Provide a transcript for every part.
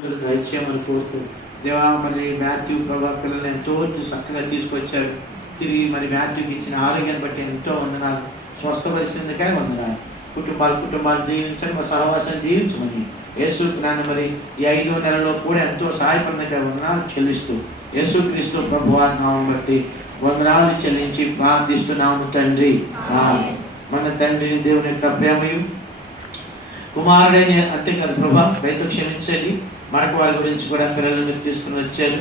దయచేయమని కోరుతూ దేవా మరి మాథ్యూ ప్రభా పిల్లల్ని ఎంతో చక్కగా తీసుకొచ్చారు. తిరిగి మరి మాథ్యూకి ఇచ్చిన ఆరోగ్యాన్ని బట్టి ఎంతో వందనాలు. స్వస్థపరిచినందుకై వందనాలు. కుటుంబాలు దీవించండి, మా సహవాసాన్ని దీవించమని యేసుక్రీస్తు మరి ఈ 5వ నెలలో కూడా ఎంతో సహాయపడినకై వందనాలు చెల్లిస్తూ యేసుక్రీస్తు ప్రభువారి నామం బట్టి వందనాలు చెల్లించి ప్రార్థిస్తున్నాము తండ్రి. మన తండ్రి దేవుని యొక్క ప్రేమయు కుమారుడైన అంతేకాదు ప్రభా దయతో క్షమించండి. మనకు వారి గురించి కూడా పిల్లలు మీరు తీసుకుని వచ్చారు.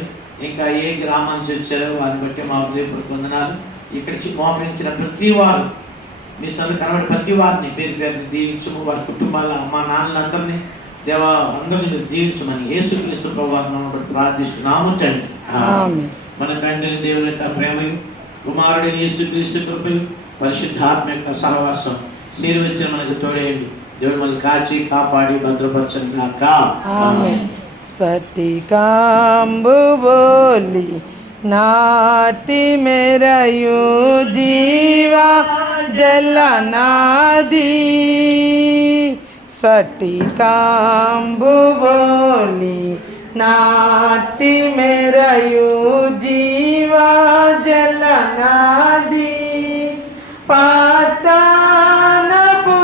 ఇంకా ఏ గ్రామం నుంచి వచ్చారో వారిని బట్టి మా హృదయపూర్వక వందనాలు. ఇక్కడికి మోకరించిన ప్రతి వారు మీ సన్నిధిలో కనబడి ప్రతి వారిని పేరు పేరుని దీవించము. వారి కుటుంబాల అమ్మ నాన్నలందరినీ దేవా అందరినీ దీవించమని యేసుక్రీస్తు ప్రభువారి నామమున బట్టి ప్రార్థిస్తున్నాము తండ్రి. మన తండ్రి దేవుని యొక్క ప్రేమయు కుమారుడైన యేసుక్రీస్తు కృపయు పరిశుద్ధాత్మ యొక్క సహవాసం చేరువచ్చిన మనకు తోడేయండి. దేవుడు మనల్ని కాచి కాపాడి భద్రపరచను గాక. స్ఫటికాంబు బోలి నాటి మేరయు జీవా జలనాది స్ఫటికాంబు బోలి నాటి మేరయు జీవా జలనాది పట్టణపు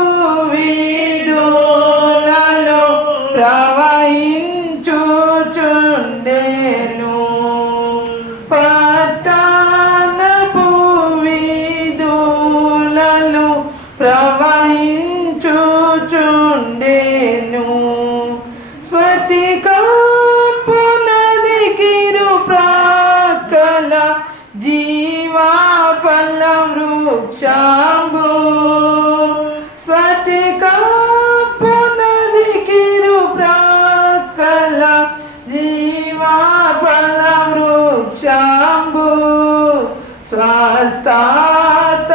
వీధులలో ప్రవహించుచుండెను. పట్టణపు వీధులలో ప్రవహించుచుండెను. స్ఫటికపు నదికి ప్రక్కల జీవఫల వృక్షంబు స్ఫటికపు నదికి ప్రక్కల జీవఫల వృక్షంబు స్వస్థత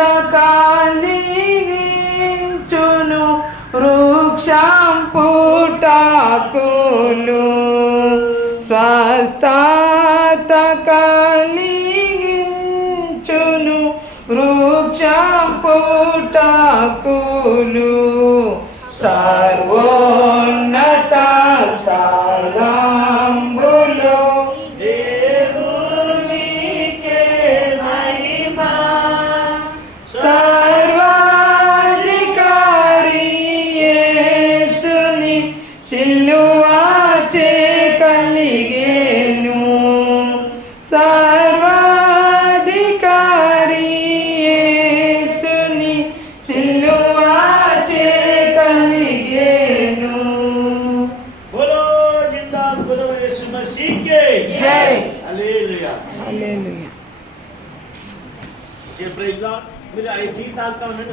కలిగించును వృక్షం పుటకులు స్వస్థత కలిగించును వృక్షం పుటకులు సర్వోన్నత స్థలంబులో దేవునికే మహిమా సర్వాధికారి యేసుని సిలువచే కలిగెను. సర్వాధికారి యేసుని సిలువచే కలిగెను. బోలో జిందాబాద్, బోలో యేసు మసీహ్ కే జై. Hallelujah hallelujah. Praise Lord. మీరు ఈ టీ తాగుతా ఉండండి.